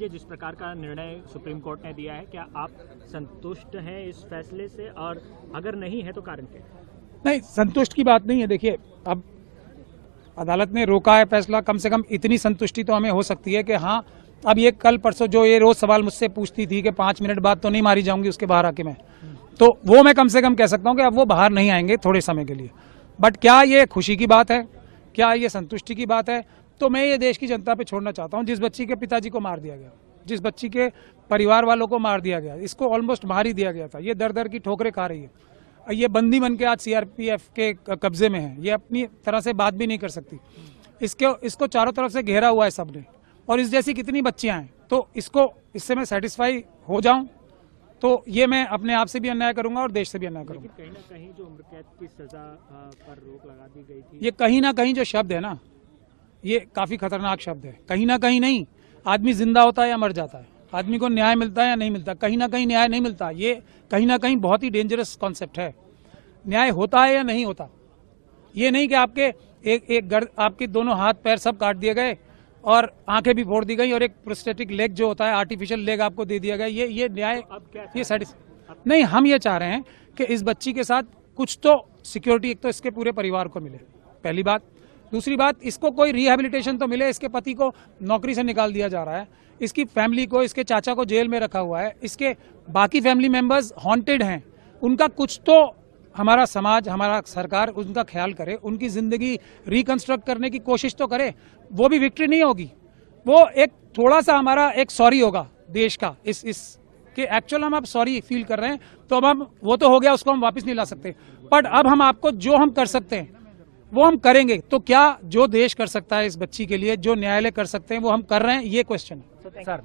लीजिए, जिस प्रकार का निर्णय सुप्रीम कोर्ट ने दिया है, क्या आप संतुष्ट हैं इस फैसले से, और अगर नहीं है तो कारण क्या है? नहीं, संतुष्ट की बात नहीं है। देखिए, अब अदालत ने रोका है फैसला, कम से कम इतनी संतुष्टि तो हमें हो सकती है कि हाँ, अब ये कल परसों जो ये रोज सवाल मुझसे पूछती थी कि 5 मिनट बाद तो नहीं मारी जाऊंगी उसके बाहर आके मैं, तो वो मैं कम से कम कह सकता हूँ कि अब वो बाहर नहीं आएंगे थोड़े समय के लिए। बट क्या ये खुशी की बात है, क्या ये संतुष्टि की बात है, तो मैं ये देश की जनता पे छोड़ना चाहता हूँ। जिस बच्ची के पिताजी को मार दिया गया, जिस बच्ची के परिवार वालों को मार दिया गया, इसको ऑलमोस्ट मार ही दिया गया था, ये दर दर की ठोकरें खा रही है, ये बंदी बन के आज सीआरपीएफ के कब्जे में है, ये अपनी तरह से बात भी नहीं कर सकती। इसको चारों तरफ से घेरा हुआ है सबने, और इस जैसी कितनी बच्चियां हैं, तो इससे मैं सेटिस्फाई हो जाऊं तो ये मैं अपने आप से भी अन्याय करूंगा और देश से भी अन्याय करूंगा। कहीं ना कहीं जो उम्र कैद की सजा पर रोक लगा दी गई थी, ये कहीं ना कहीं जो शब्द है ना, ये काफी खतरनाक शब्द है। कहीं ना कहीं नहीं, आदमी जिंदा होता है या मर जाता है, आदमी को न्याय मिलता है या नहीं मिलता, कहीं ना कहीं न्याय नहीं मिलता। ये कहीं ना कहीं बहुत ही डेंजरस कॉन्सेप्ट है। न्याय होता है या नहीं होता, ये नहीं कि आपके दोनों हाथ पैर सब काट दिए गए और आंखें भी फोड़ दी गई और एक प्रोस्थेटिक लेग जो होता है, आर्टिफिशियल लेग आपको दे दिया गया। ये न्याय, ये नहीं। हम ये चाह रहे हैं कि इस बच्ची के साथ कुछ तो सिक्योरिटी, एक तो इसके पूरे परिवार को मिले, पहली बात। दूसरी बात, इसको कोई रिहेबिलिटेशन तो मिले। इसके पति को नौकरी से निकाल दिया जा रहा है, इसकी फैमिली को, इसके चाचा को जेल में रखा हुआ है, इसके बाकी फैमिली मेंबर्स हॉन्टेड हैं, उनका कुछ तो हमारा समाज, हमारा सरकार उनका ख्याल करे, उनकी जिंदगी रिकंस्ट्रक्ट करने की कोशिश तो करे। वो भी विक्ट्री नहीं होगी, वो एक थोड़ा सा हमारा एक सॉरी होगा देश का, इस कि एक्चुअल हम अब सॉरी फील कर रहे हैं। तो अब हम, वो तो हो गया, उसको हम वापस नहीं ला सकते, बट अब हम आपको जो हम कर सकते हैं वो हम करेंगे। तो क्या जो देश कर सकता है इस बच्ची के लिए, जो न्यायालय कर सकते हैं, वो हम कर रहे हैं, ये क्वेश्चन है सर।